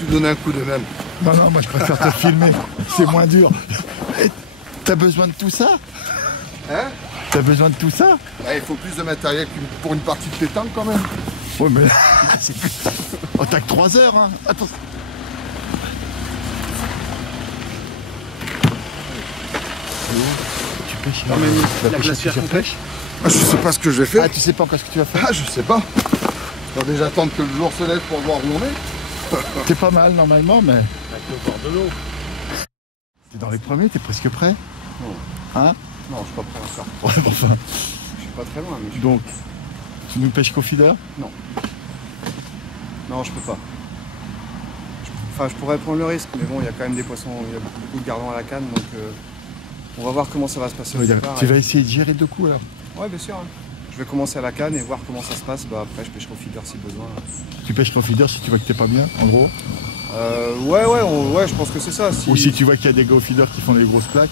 tu donnes un coup de même. Non, non, moi je préfère te filmer, c'est moins dur. T'as besoin de tout ça? Hein? T'as besoin de tout ça? Bah, il faut plus de matériel pour une partie de pétanque quand même. Ouais, mais c'est plus... Oh, t'as que 3 heures, hein. Attends. Tu pêches? Non, mais tu vas la pêcher glacière plusieurs qu'on pêche. Ah, je sais pas ce que je vais faire. Ah, tu sais pas encore ce que tu vas faire? Ah, je sais pas. On va déjà attendre que le jour se lève pour voir où on est. T'es pas mal normalement, mais... Au bord de l'eau. T'es dans les premiers, t'es presque prêt? Non. Hein? Non, je suis pas prêt encore. Ouais, bon, enfin. Je suis pas très loin. Mais Donc, tu nous pêches qu'au feeder? Non. Non, je peux pas. Enfin, je pourrais prendre le risque, mais bon, il y a quand même des poissons, il y a beaucoup de gardons à la canne, donc on va voir comment ça va se passer au départ. Tu vas essayer de gérer 2 coups alors? Ouais, bien sûr. Hein. Je vais commencer à la canne et voir comment ça se passe. Bah, après, je pêcherai au feeder si besoin. Tu pêches qu'au feeder si tu vois que t'es pas bien, en gros? Ouais, je pense que c'est ça. Ou si tu vois qu'il y a des gars au feeder qui font des grosses plaques?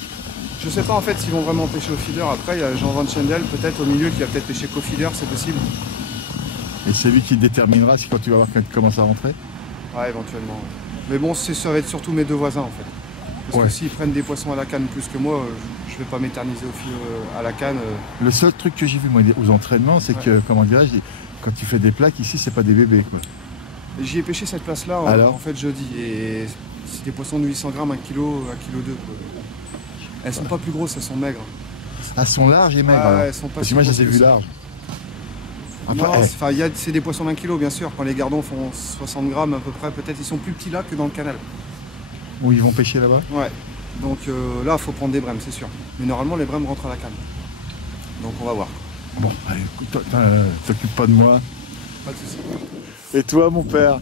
Je sais pas en fait s'ils vont vraiment pêcher au feeder. Après, il y a Jean Van Chendel peut-être au milieu qui va peut-être pêcher qu'au feeder, c'est possible. Et c'est lui qui déterminera si quand tu vas voir quand tu commences à rentrer? Ouais, éventuellement. Mais bon, ça va être surtout mes 2 voisins en fait. Parce que s'ils prennent des poissons à la canne plus que moi, je vais pas m'éterniser au fil à la canne. Le seul truc que j'ai vu moi aux entraînements, c'est que, comment dirais-je, quand tu fais des plaques ici, c'est pas des bébés quoi. J'y ai pêché cette place-là en fait jeudi et c'est des poissons de 800 grammes, 1 kg, 1,2 kg. Elles sont pas plus grosses, elles sont maigres. Ah, elles sont larges et maigres. Ah, elles sont pas parce si que moi je grosses les ai que vues ça. larges. Non, Après, c'est des poissons d'1 kg bien sûr. Quand les gardons font 60 grammes à peu près, peut-être ils sont plus petits là que dans le canal. où ils vont pêcher là-bas? Ouais. Donc là, il faut prendre des brèmes, c'est sûr. Mais normalement, les brèmes rentrent à la canne. Donc on va voir. Bon, allez, écoute, t'occupe pas de moi. Pas de soucis. Et toi, mon père?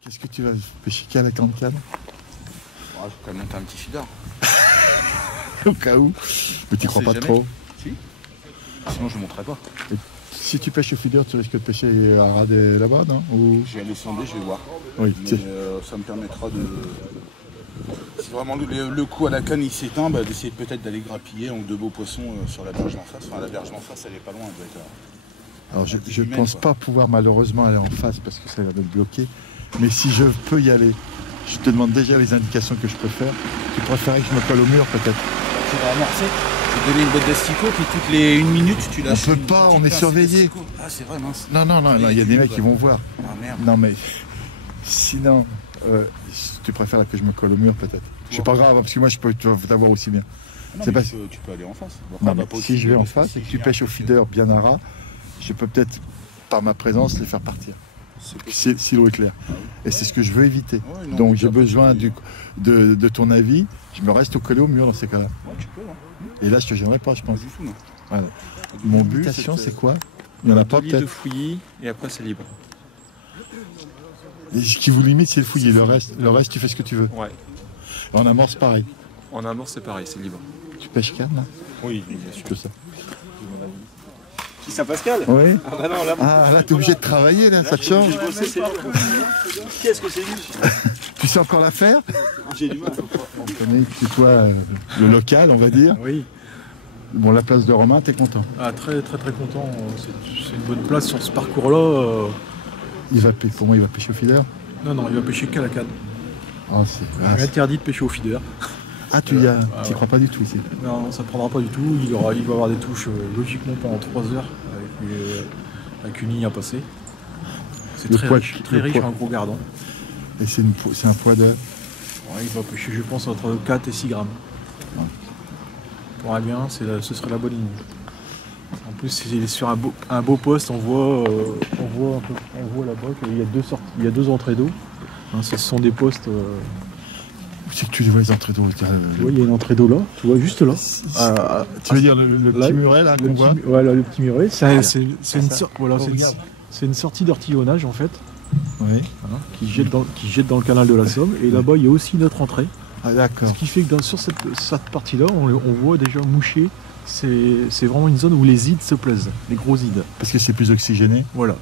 Qu'est-ce que tu vas pêcher qu'à la canne? Je vais quand même monter un petit feeder. Au cas où. Mais tu On crois sait pas jamais. trop? Si. Sinon, je ne monterai pas. Et si tu pêches au feeder, tu risques de pêcher à ras là-bas, non? Ou... Je vais aller sonder, je vais voir. Oui, Mais ça me permettra de... Si vraiment le coup à la canne il s'éteint, d'essayer peut-être d'aller grappiller en 2 beaux poissons sur la berge d'en face. Enfin, la berge d'en face, elle est pas loin. Elle doit être Alors je ne pense pas pouvoir malheureusement aller en face parce que ça va être bloqué. Mais si je peux y aller, je te demande déjà les indications que je peux faire. Tu préférais que je me colle au mur peut-être? Tu vas amorcer, tu vas donner une botte d'asticot, puis toutes les 1 minute tu lâches. On peut pas, on est surveillé. Ah c'est vrai, mince. Non, il y a des mecs qui vont voir. Ah merde. Non mais sinon, tu préfères que je me colle au mur peut-être? C'est pas grave parce que moi je peux t'avoir aussi bien. Non, C'est mais pas... tu peux aller en face. Non, mais si je vais en face et que tu pêches au feeder bien à ras, je peux peut-être par ma présence les faire partir. Si l'eau est claire. Ah oui. Et c'est ce que je veux éviter. Ouais, non, donc j'ai besoin de ton avis. Je me reste collé au mur dans ces cas-là. Ouais, tu peux. Hein. Et là je te gênerai pas, je pense. Pas du tout, non. Voilà. Mon but, c'est quoi? Il n'y en a pas de peut-être. fouillis et après c'est libre. Et ce qui vous limite, c'est le fouillis. Le reste, tu fais ce que tu veux. Ouais. Et en amorce, pareil. En amorce c'est pareil, c'est libre. Tu pêches canne là? Oui, bien sûr. Que ça. Qui ça Pascal? Oui. Ah bah non, là. Ah là, t'es obligé de travailler là, ça te change. Qu'est-ce que c'est lui? Tu sais encore la faire? J'ai du mal. On connaît, c'est toi le local, on va dire. Oui. Bon, la place de Romain, t'es content? Ah, très content. C'est une bonne place sur ce parcours-là. Pour moi, il va pêcher au feeder? Non, il va pêcher qu'à la canne. Ah, c'est Interdit de pêcher au feeder. Ah, tu y crois pas du tout ici? Non, ça prendra pas du tout. Il va avoir des touches logiquement pendant 3 heures avec une ligne à passer. C'est très riche, un gros gardon. Et c'est un poids de? Ouais, il va pêcher, je pense, entre 4 et 6 grammes. Ouais. Pour un bien, ce serait la bonne ligne. En plus, il est sur un beau poste, on voit là-bas qu'il y a 2 sorties, il y a 2 entrées d'eau. Hein, ce sont des postes. C'est que tu vois les entrées d'eau. Oui, il y a une entrée d'eau là, tu vois, juste là. Tu veux dire le petit muret là qu'on voit? Ouais, là, le petit muret. C'est une sortie d'artillonnage en fait, Oui. hein, qui jette dans le canal de la Somme. Et là-bas, il y a aussi une autre entrée. Ah d'accord. Ce qui fait que sur cette partie-là, on voit déjà moucher. C'est vraiment une zone où les ides se plaisent, les gros ides. Parce que c'est plus oxygéné. Voilà.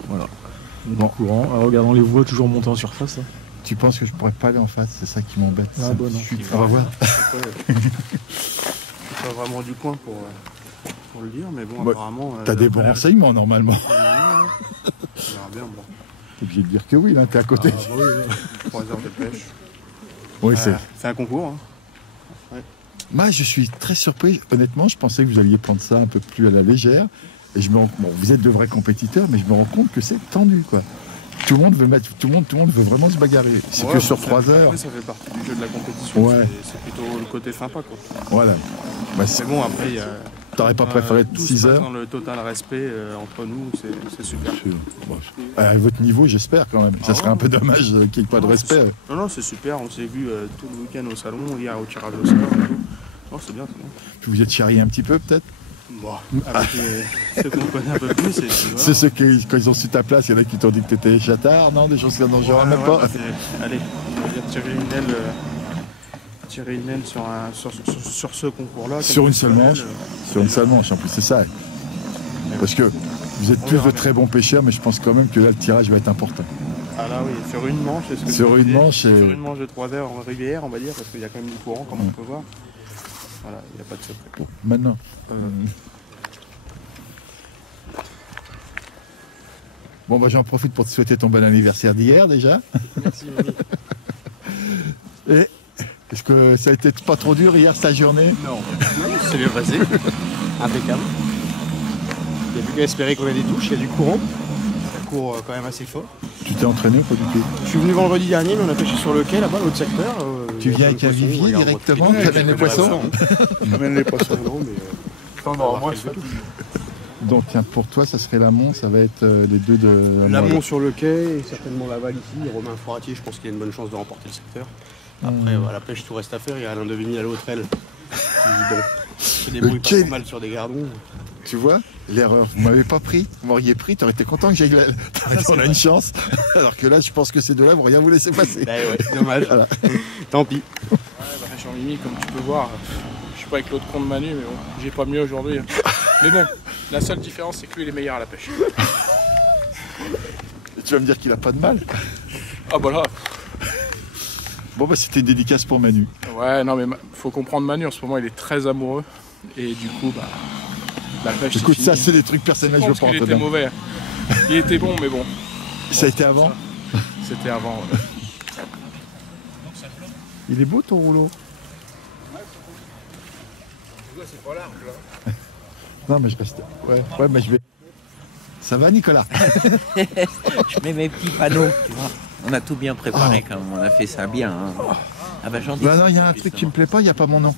Bon courant. Alors, regardons les voies toujours monter en surface. Hein. Tu penses que je pourrais pas aller en face? C'est ça qui m'embête. Ah ça bah non. On va voir. Je suis pas vraiment du coin pour le dire, mais bon, Bah, apparemment. T'as des bons renseignements normalement. On verra bien, bon. T'es obligé de dire que oui, là, t'es à côté. 3 heures de pêche. Oui, c'est. C'est un concours. Hein. Moi, je suis très surpris. Honnêtement, je pensais que vous alliez prendre ça un peu plus à la légère. Et je me rends... Bon, vous êtes de vrais compétiteurs, mais je me rends compte que c'est tendu, quoi. Tout le monde veut mettre, tout le monde veut vraiment se bagarrer. C'est que sur 3 heures. Après, ça fait partie du jeu de la compétition. Ouais. C'est plutôt le côté sympa, quoi. Voilà. Bah, C'est bon, après, il y a... T'aurais pas préféré tout 6 se passe heures dans le total respect entre nous, c'est super. Bon, à votre niveau, j'espère quand même. Ça serait un peu dommage qu'il n'y ait pas de respect. Non, non, c'est super. On s'est vu tout le week-end au salon, hier au tirage au sort et tout. Non, c'est bien, c'est bien. Puis vous êtes charrié un petit peu, peut-être. Bon, avec ceux qu'on connaît un peu plus, c'est... C'est ceux qui, quand ils ont su ta place, il y en a qui t'ont dit que t'étais chatard, non? Des choses comme ça, j'en même pas. Allez, on va dire tirer une aile sur ce concours-là. Sur une seule manche. Sur une seule manche, en plus, c'est ça. Parce que vous êtes tous de très bons pêcheurs, mais je pense quand même que là, le tirage va être important. Ah là, oui, sur une manche, c'est ce que sur une manche, sur une manche de 3 heures en rivière, on va dire, parce qu'il y a quand même du courant, comme on peut voir. Voilà, il n'y a pas de secret. Bon, maintenant. Bon, bah, j'en profite pour te souhaiter ton bon anniversaire d'hier déjà. Merci, Mimi. Et est-ce que ça a été pas trop dur hier, ta journée? Non, c'est bien passé. Impeccable. Il n'y a plus qu'à espérer qu'on ait des touches, il y a du courant. Ça court quand même assez fort. Tu t'es entraîné ou pas du tout? Je suis venu vendredi dernier, mais on a pêché sur le quai là-bas, l'autre secteur. Tu viens avec un vivier directement, tu amènes les poissons? J'amène les poissons, non, mais. Moi, je fais tout. Donc tiens, pour toi, ça serait l'amont, ça va être les deux de... L'amont sur le quai et certainement l'aval ici. Romain Foratier, je pense qu'il y a une bonne chance de remporter le secteur. Après, la pêche, tout reste à faire. Il y a Alain Devigny à l'Autrelle qui, bon, se débrouille pas trop mal sur des gardons. Tu vois, l'erreur, vous m'avez pas pris, vous m'auriez pris, t'aurais été content que j'aille là. On a une chance. Alors que là, je pense que ces deux-là vont rien vous laisser passer. Ouais, dommage. Voilà. Tant pis. Ouais, bah, Jean-Mimi, comme tu peux voir, je suis pas avec l'autre con de Manu, mais bon, j'ai pas mieux aujourd'hui. Mais bon, la seule différence, c'est que lui, il est meilleur à la pêche. Et tu vas me dire qu'il a pas de mal? Ah bah là. Bon bah c'était une dédicace pour Manu. Ouais, non mais faut comprendre Manu, en ce moment, il est très amoureux. Et du coup, bah, la pêche, écoute, c'est ça, fini. c'est des trucs personnels, je veux pas Il rentrer était dedans. mauvais. Il était bon, mais bon. Ça a été avant? C'était avant, ouais. Il est beau ton rouleau? C'est pas large, là. Non mais je reste... Ouais, mais je vais... Ça va Nicolas? Je mets mes petits panneaux, tu vois. On a tout bien préparé quand même, on a fait ça bien. Hein. Ah bah j'en dis. Bah non, il y a un truc qui me plaît pas, il n'y a pas mon nom.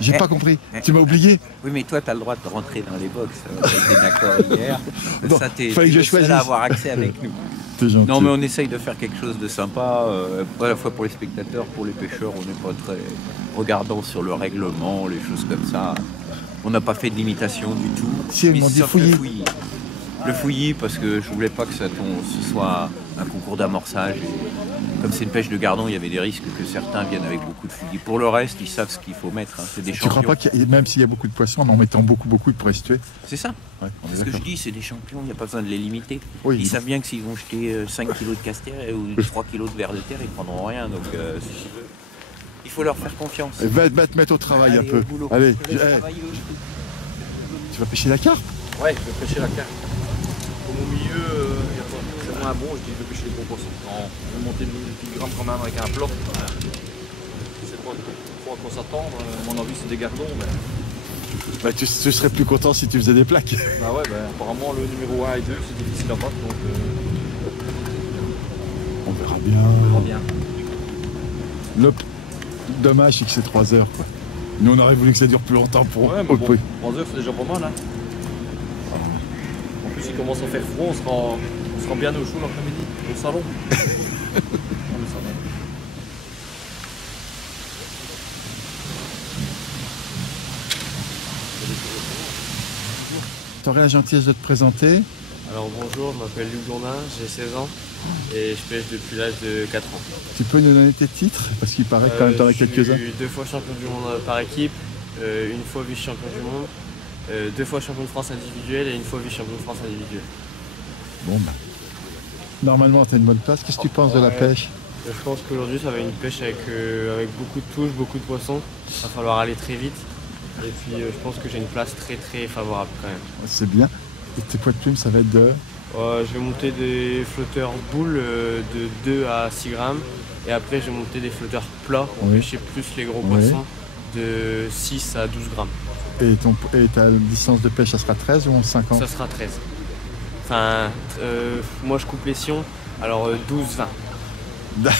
J'ai pas compris. Tu m'as oublié? Oui, mais toi, tu as le droit de rentrer dans les box. On était d'accord hier. Bon, ça, t'es fallait que je le seul choisisse. à avoir accès avec nous. T'es gentil. Non, mais on essaye de faire quelque chose de sympa, à la fois pour les spectateurs, pour les pêcheurs. On n'est pas très regardant sur le règlement, les choses comme ça. On n'a pas fait de limitation du tout. Si, ils m'ont dit sauf fouillis. Le fouillis, parce que je voulais pas que ce soit un concours d'amorçage. Comme c'est une pêche de gardon, il y avait des risques que certains viennent avec beaucoup de fouillis. Pour le reste, ils savent ce qu'il faut mettre. Hein. C'est des champions. Tu crois pas que même s'il y a beaucoup de poissons, en mettant beaucoup, ils pourraient se tuer? C'est ça. Ouais, on est Ce que je d'accord. dis, c'est des champions, il n'y a pas besoin de les limiter. Oui. Ils savent bien que s'ils vont jeter 5 kilos de castor ou 3 kilos de vers de terre, ils prendront rien. Donc, il faut leur faire confiance. Va te mettre au travail Allez, un peu. au boulot. Allez, Travailler aussi. tu vas pêcher la carpe? Ouais, je vais pêcher la carpe. Au mon milieu, c'est moins bon, je dis je vais pêcher les gros poissons. Non, on va monter le milligramme quand même avec un bloc. C'est pas trop à quoi s'attendre. À mon avis, c'est des gardons. Mais... Bah, tu serais plus content si tu faisais des plaques. Bah ouais, apparemment, le numéro 1 et 2, c'est difficile à battre. Donc, On verra bien. on verra bien. Le dommage, c'est que c'est 3 heures. Quoi. Nous, on aurait voulu que ça dure plus longtemps pour Ouais, mais bon, 3 heures, c'est déjà pas mal. Hein. En plus, il commence à faire froid, on sera bien au chaud l'après-midi, au salon. Non, mais ça va. Tu aurais la gentillesse de te présenter? Alors bonjour, je m'appelle Luc Blondin, j'ai 16 ans et je pêche depuis l'âge de 4 ans. Tu peux nous donner tes titres? Parce qu'il paraît que quand même t'en as quelques-uns. Je suis 2 fois champion du monde par équipe, une fois vice-champion du monde, 2 fois champion de France individuel et une fois vice-champion de France individuel. Bon, bah. Normalement, tu as une bonne place. Qu'est-ce que tu penses de la pêche? Je pense qu'aujourd'hui ça va être une pêche avec beaucoup de touches, beaucoup de poissons. Il va falloir aller très vite. Et puis je pense que j'ai une place très très favorable quand même. C'est bien. Et tes poids de plume, ça va être de Je vais monter des flotteurs boules de 2 à 6 grammes. Et après, je vais monter des flotteurs plats pour pêcher plus les gros poissons de 6 à 12 grammes. Et ta distance de pêche, ça sera 13 ou 50? Ça sera 13. Enfin, moi je coupe les sions, alors 12-20.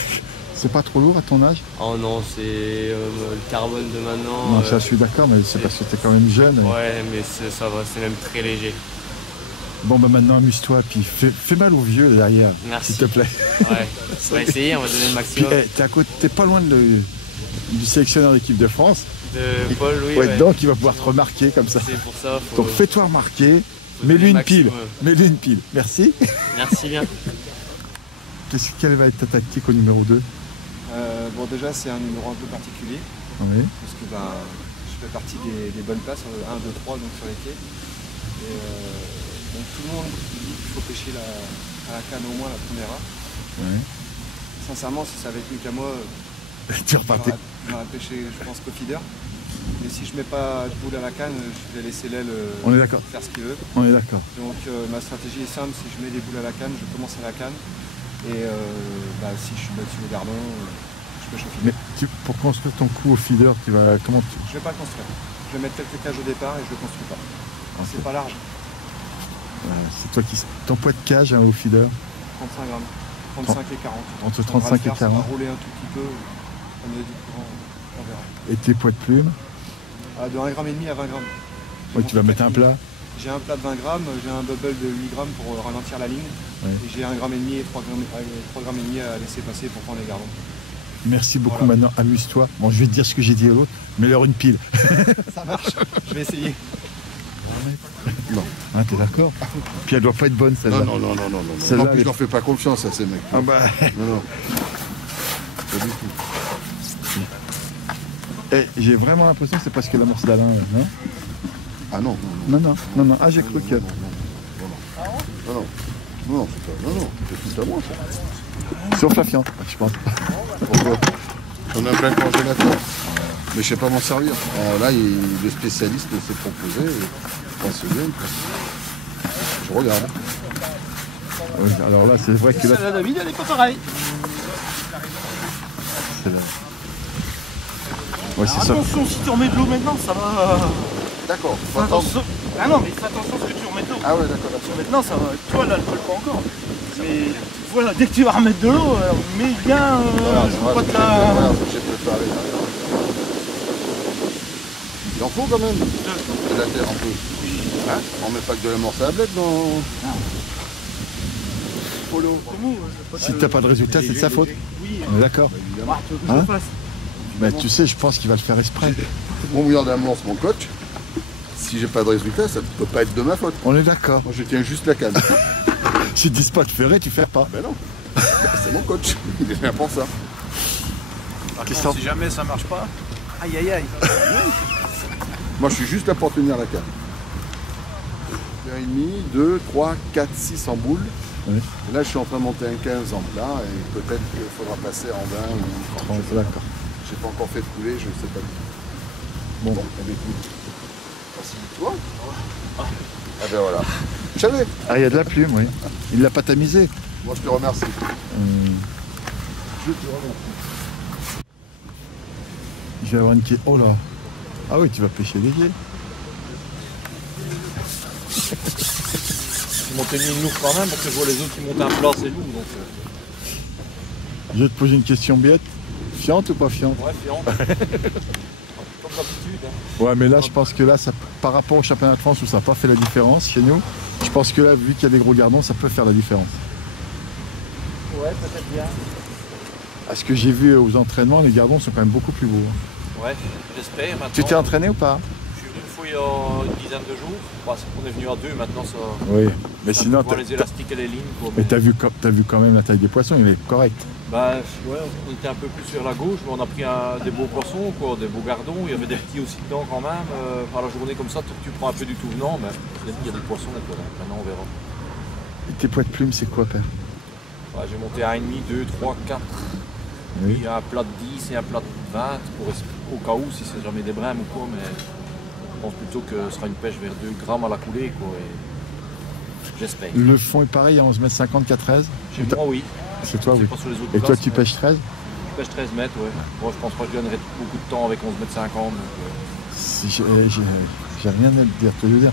C'est pas trop lourd à ton âge? Oh non, c'est le carbone de maintenant. Non, ça je suis d'accord, mais c'est parce que t'es quand même jeune. Ouais, mais ça va, c'est même très léger. Bon, bah maintenant amuse-toi, puis fais mal aux vieux derrière, s'il te plaît. Ouais, on va essayer, on va donner le maximum. T'es pas loin du sélectionneur d'équipe de France. De Paul, oui. Ouais, donc il va pouvoir te remarquer comme ça. C'est pour ça. Donc fais-toi remarquer, mets-lui une pile. Mets-lui une pile. Merci. Merci bien. Quelle va être ta tactique au numéro 2? Bon, déjà, c'est un numéro un peu particulier. Oui. Parce que je fais partie des bonnes places, 1, 2, 3 donc sur les quais. Et, donc tout le monde dit qu'il faut pêcher à la canne au moins la première heure. Oui. Sincèrement, si ça avait tenu qu'à moi, j'aurais pêché, je pense, qu'au feeder. Mais si je mets pas de boule à la canne, je vais laisser l'aile faire ce qu'il veut. On est d'accord. Donc ma stratégie est simple, si je mets des boules à la canne, je commence à la canne. Et si je suis battu au gardon, je pêche au feeder. Mais pour construire ton coup au feeder, Je vais pas le construire. Je vais mettre quelques cages au départ et je le construis pas. C'est pas large. C'est toi qui... Ton poids de cage au feeder? 35 grammes. 35 et 40. Entre 35 et 40. On va rouler un tout petit peu. Comme il a dit le courant, on verra. Et tes poids de plume? De 1,5 g à 20 grammes. Ouais, tu vas mettre un plat? J'ai un plat de 20 grammes, j'ai un bubble de 8 grammes pour ralentir la ligne. Ouais. Et j'ai 1,5 g et 3,5 g à laisser passer pour prendre les gardons. Merci beaucoup, maintenant amuse-toi. Bon, je vais te dire ce que j'ai dit à l'autre, mets-leur une pile. Ça marche, je vais essayer. Non, hein, t'es d'accord? Puis elle doit pas être bonne celle-là. Non. Celle-là, je leur fais pas confiance à ces mecs. Ah bah. Non. Pas du tout. Et j'ai vraiment l'impression que c'est parce que l'amorce d'Alain, non? Ah non. Non. Ah, j'ai cru que. Non, c'est tout à moi. Sauf la fiente, je pense. Pourquoi? On a plein de congélateurs. Mais je sais pas m'en servir. Alors là, le spécialiste s'est proposé. Je pense bien. Je regarde. Oui, alors là, c'est vrai que là. La David, elle est pas pareille. C'est là. Ouais, c'est ça. Attention, si tu remets de l'eau maintenant, ça va. D'accord. Ah non, mais fais attention à ce que tu remets de l'eau. Ah ouais, d'accord. Maintenant, ça va. Toi, là, elle colle pas encore. Mais voilà, dès que tu vas remettre de l'eau, mets bien. Je veux pas te la. J'ai préparé. Il en faut quand même. De la terre un peu. Hein? On met pas que de la morse à la blette dans. Polo. Si t'as pas de résultat, c'est de sa faute. Oui. On est d'accord. Hein? Mais tu sais, je pense qu'il va le faire exprès. Mon mouilleur d'amorce, mon coach. Si j'ai pas de résultat, ça ne peut pas être de ma faute. On est d'accord. Moi, je tiens juste la canne. Si tu dis pas de faire, tu fais pas. Ben non. C'est mon coach. Il est là pour ça. Par contre, si jamais ça marche pas, aïe. Moi, je suis juste là pour tenir la canne. 1,5, 2, 3, 4, 6 en boule. Oui. Et là, je suis en train de monter un 15 en plat et peut-être qu'il faudra passer en 20 ou 30. D'accord. Je n'ai pas encore fait de couler, je ne sais pas. Bon, écoute. Facilite-toi. Ah ben voilà. Je savais. Ah, il y a de la plume, oui. Il l'a pas tamisé. Moi, je te remercie. Je te remercie. Je vais avoir une question. Oh là. Ah oui, tu vas pêcher léger. Ils m'ont tenu une loupe quand même parce que je vois les autres qui montent un plat, c'est lourd. Donc, Je vais te poser une question bête. Fiante ou pas fiante? ouais, fiante. Comme d'habitude. Hein. Ouais, mais là, je pense que là, ça, par rapport au championnat de France où ça n'a pas fait la différence chez nous, je pense que là, vu qu'il y a des gros gardons, ça peut faire la différence. Ouais, peut-être bien. À ce que j'ai vu aux entraînements, les gardons sont quand même beaucoup plus beaux. Ouais, j'espère maintenant. Tu t'es entraîné ou pas? Je suis venu une fois il y a une dizaine de jours. Bah, on est venu à 2 maintenant. Ça, Oui, mais ça sinon. pour les élastiques et les lignes. Quoi, mais t'as vu quand même la taille des poissons, il est correct. Bah ouais, on était un peu plus sur la gauche, mais on a pris des beaux poissons, quoi, des beaux gardons. Il y avait des petits aussi dedans quand même. Par la journée comme ça, tu prends un peu du tout venant, mais il y a des poissons là, maintenant on verra. Et tes poids de plume, c'est quoi, père? Bah, j'ai monté 1,5, 2, 3, 4. Oui. Il y a un plat de 10 et un plat de 20, au cas où, si c'est jamais des brèmes ou quoi, mais je pense plutôt que ce sera une pêche vers 2 grammes à la coulée, quoi. J'espère. Le fond est pareil à 11,50 m qu'à 13. Chez moi, oui. C'est toi, oui. Pas sur les autres Et toi, places, tu pêches 13? Je pêche 13 mètres, ouais. Moi, je pense pas que je gagnerai beaucoup de temps avec 11,50 m. Si j'ai rien à te dire, je veux dire.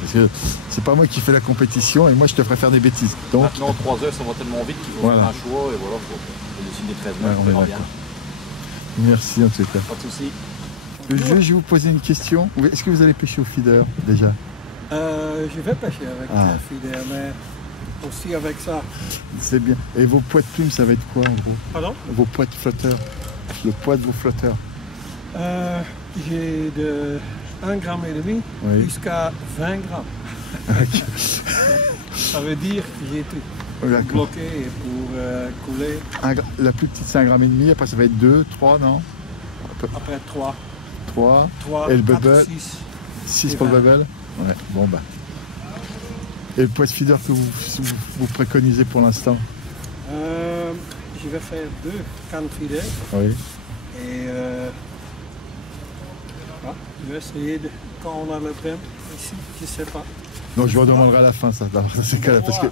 Parce que c'est pas moi qui fais la compétition et moi je te ferai faire des bêtises. Donc, maintenant, 3 heures, ça va tellement vite qu'il faut voilà. faire un choix et voilà, faut décider 13 Ouais, mètres. on est verra d'accord. Merci en tout cas. Pas de soucis. Je vais vous poser une question. Est-ce que vous allez pêcher au feeder déjà? Je vais pêcher avec le feeder, mais aussi avec ça. C'est bien. Et vos poids de plumes, ça va être quoi en gros? Pardon? Vos poids de flotteurs. Le poids de vos flotteurs. J'ai de 1,5 g jusqu'à 20 grammes. Ça veut dire que j'ai tout bloqué pour couler. La plus petite c'est 1,5 g, après ça va être 2, 3, non? Après 3. 3. 3 Et le 4, bubble? 6. 6 pour le bubble? Ouais, bon bah. Et le poids de feeder que vous préconisez pour l'instant? Je vais faire 2 cannes feeder. Oui. Et je vais essayer de, quand on a le brème ici, je ne sais pas. Donc je vous redemanderai à la fin ça, dans ces cas-là, parce que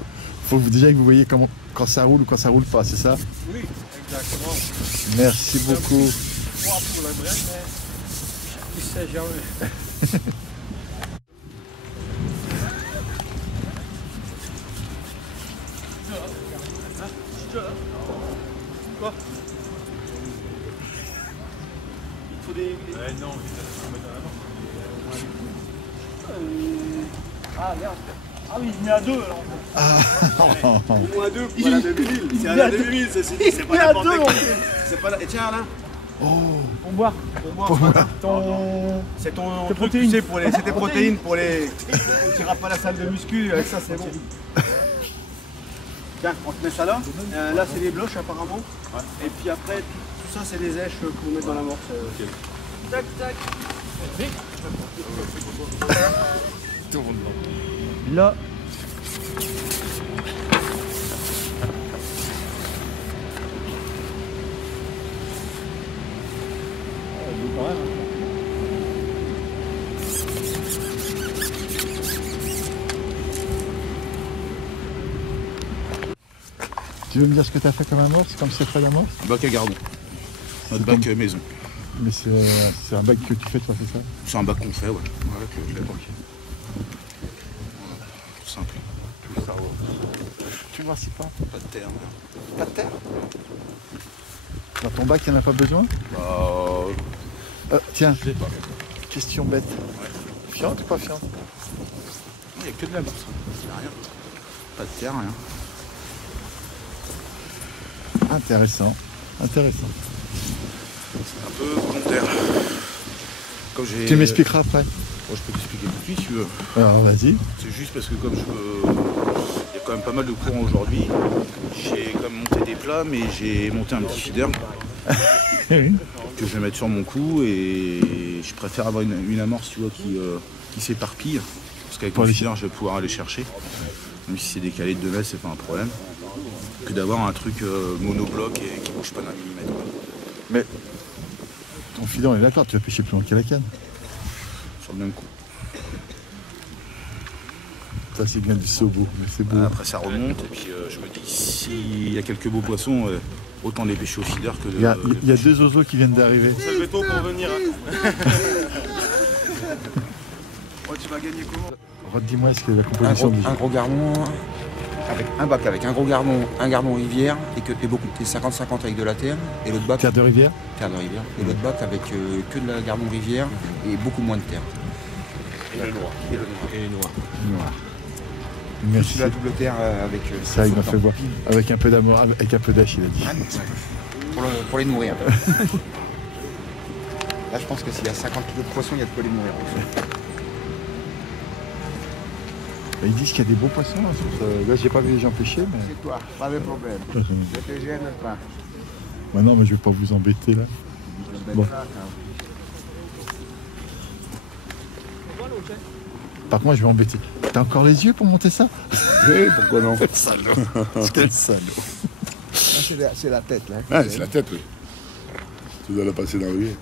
faut déjà que vous voyez comment, quand ça roule ou quand ça roule pas, c'est ça? Oui, exactement. Merci beaucoup. C'est un peu froid pour le brème, mais je ne sais jamais. Quoi? Il faut des... non, je vais mettre Ah merde. Ah oui, il met à 2 alors. Il met à 2 pour la 2000. C'est à la 2000, c'est pas n'importe quoi. C'est pas la... Et tiens là. Oh. Pour boire. C'est ton truc, tu sais, pour les... C'est tes protéines pour les... Tu n'iras pas à la salle de muscu, avec ça c'est bon. Tiens, on te met ça là. Là c'est les bloches apparemment. Ouais. Et puis après, tout ça c'est des èches pour mettre dans la morse. Okay. Tac, tac. Là. Tu veux me dire ce que tu as fait comme amorce, comme c'est fait d'amorce? Un bac à gardon. Notre bac maison. Mais c'est un bac que tu fais toi, c'est ça? C'est un bac qu'on fait, ouais. Voilà, que je l'ai banqué. Voilà, tout simple. Tout ça, ouais. Tu vois si pas? Pas de terre. Pas de terre? Dans ton bac, il n'y en a pas besoin? Tiens, je sais pas. Question bête. Ouais. Fiante ou pas fiante? Il n'y a que de la marche. Il n'y a rien. Pas de terre, rien. Intéressant. Intéressant. C'est un peu volontaire. Tu m'expliqueras après. Bon, je peux t'expliquer tout de suite si tu veux. Alors vas-y. C'est juste parce que comme il y a quand même pas mal de courants aujourd'hui, j'ai quand même monté des plats, mais j'ai monté un petit feeder que je vais mettre sur mon cou et je préfère avoir une amorce, tu vois, qui s'éparpille. Parce qu'avec mon feeder, je vais pouvoir aller chercher. Même si c'est décalé de 2 mètres, c'est pas un problème. Que d'avoir un truc monobloc et qui bouge pas d'un millimètre. Mais ton feeder est d'accord, tu vas pêcher plus loin qu'à la canne. Sur le même coup. Ça c'est bien du sobo, mais c'est beau. Après ça remonte et puis je me dis s'il y a quelques beaux poissons, autant les pêcher au feeder que de... Il y a 2 oiseaux qui viennent d'arriver. Ça le tôt pour venir. Tu vas gagner comment? Dis-moi ce que la composition un gros gardon avec un bac avec un gros gardon, un gardon rivière et beaucoup de 50-50 avec de la terre et l'autre bac terre de rivière et l'autre bac avec que de la gardon rivière et beaucoup moins de terre. Et le noir. Et les noirs. Merci. Plus la double terre avec ça il m'a fait voir. Avec un peu d'amour, avec un peu d'âche il a dit. Pour les nourrir. Là je pense que s'il y a 50 kg de poissons, il y a de quoi les nourrir. Ils disent qu'il y a des beaux poissons là. Là j'ai pas vu les gens pêcher mais. C'est toi, pas de problème. Je te gêne pas. Bah non mais je vais pas vous embêter là. Bon. Par contre je vais embêter. T'as encore les yeux pour monter ça? Oui, pourquoi non? Salaud. Quel salaud. C'est la tête là. Ah, c'est la tête, oui. Tu dois la passer dans le rivière.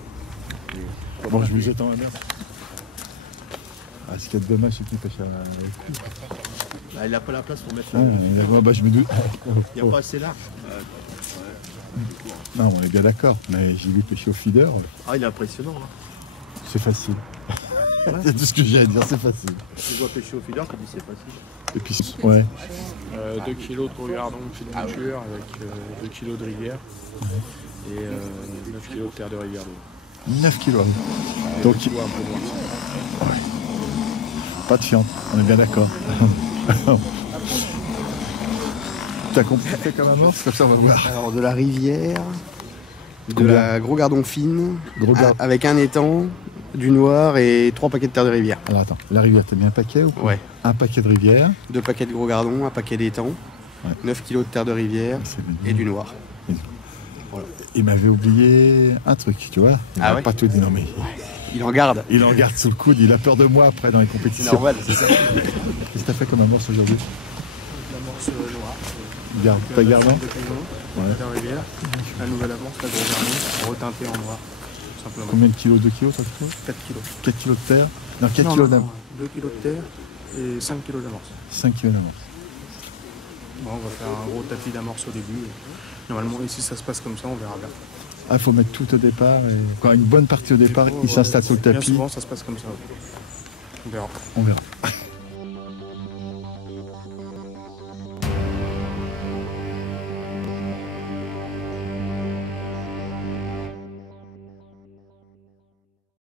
Bon, je me jette en la mer. Ah, ce qu'il y a de dommage, c'est qu'il pêche à la... il n'a pas la place pour mettre Je me doute. Il n'y a pas assez large. Non, on est bien d'accord, mais j'ai vu pêcher au feeder. Ah, il est impressionnant. Hein. C'est facile. C'est tout ce que j'ai à dire, c'est facile. Tu vois pêcher au feeder, tu dis c'est facile. Et puis, ouais. 2 kilos de gros gardon de nature avec 2 kilos de rivière et 9 kilos de terre de rivière d'eau. 9 kilos. Donc, un peu moins. Pas de fiente, on est bien d'accord. T'as complété comme amorce, comme ça on va voir. Alors de la rivière, de la gros gardon fine, avec un étang, du noir et 3 paquets de terre de rivière. Alors attends, la rivière, t'as mis un paquet ou quoi? Ouais. Un paquet de rivière. 2 paquets de gros gardon, un paquet d'étang, 9 kilos de terre de rivière et du noir. Voilà. Il m'avait oublié un truc, tu vois. Il m'a pas tout dit, non mais... Il en garde. Il en garde sous le coude, il a peur de moi après dans les compétitions. C'est normal, c'est ça. Qu'est-ce que t'as fait comme amorce aujourd'hui? L'amorce noire. T'as gardant? La terre de rivière. La nouvelle amorce, la gros gardon, reteintée en noir. Simplement. Combien de kilos? 2 kilos, ça te fait? 4 kilos. 4 kilos de terre? Non, 4 kilos d'amorce. 2 kilos de terre et 5 kilos d'amorce. 5 kilos d'amorce. Bon, on va faire un gros tapis d'amorce au début. Normalement, ici, ça se passe comme ça, on verra bien. Ah, il faut mettre tout au départ. Et... Quand une bonne partie au départ, il s'installe sur le tapis. Bien souvent, ça se passe comme ça. On verra. On verra.